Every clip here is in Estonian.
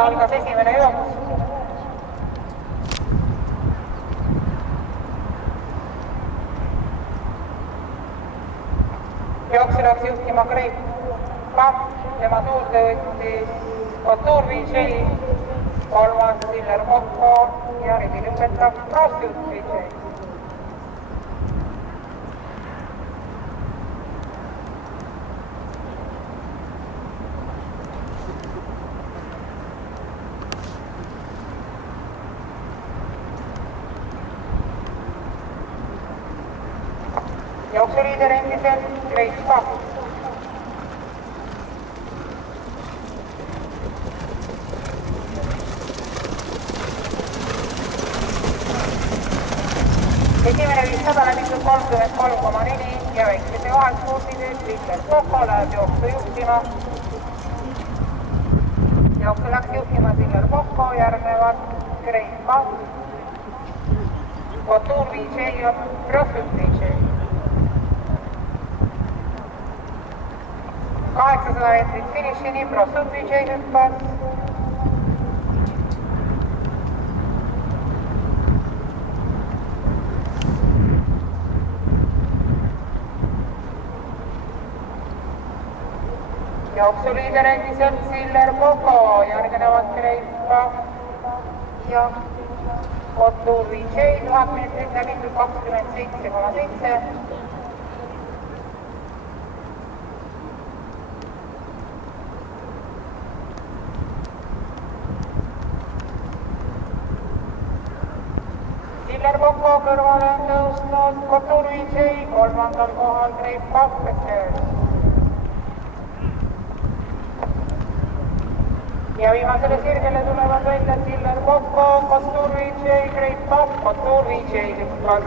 kohta algas esimene jooks. Jooksu läks juhtima Greip Papp, tema suurde võttis Kotur VJ, kolmas Siller Kokko ja rivi lõpetab Crossfield VJ. Jooksuliider endiselt Greip Papp. Esimene 500 läbitud 33,4 ja väiksete vahelspordidest Siller Kokko läheb jooksu juhtima. Jooksu läks juhtima Siller Kokko, järgnevad Greip Papp, Kotur VJ ja Crossfield VJ. 800 meetrit finišini, Crossfield VJ hüppas. Jooksuliider endiselt Siller Kokko, järgnevad Greip Papp ja Kotur VJ, 1000 meetrit läbitud 27,7. Siller Kokko kõrvale on tõusnud Kotur VJ, kolmandal kohal Greip Papp. Ja viimasele sirgele tulevad välja Siller Kokko, Kotur VJ, Greip Papp, Kotur VJ hüppas.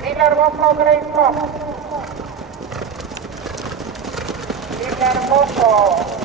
Siller Kokko, Greip Papp. Siller Kokko.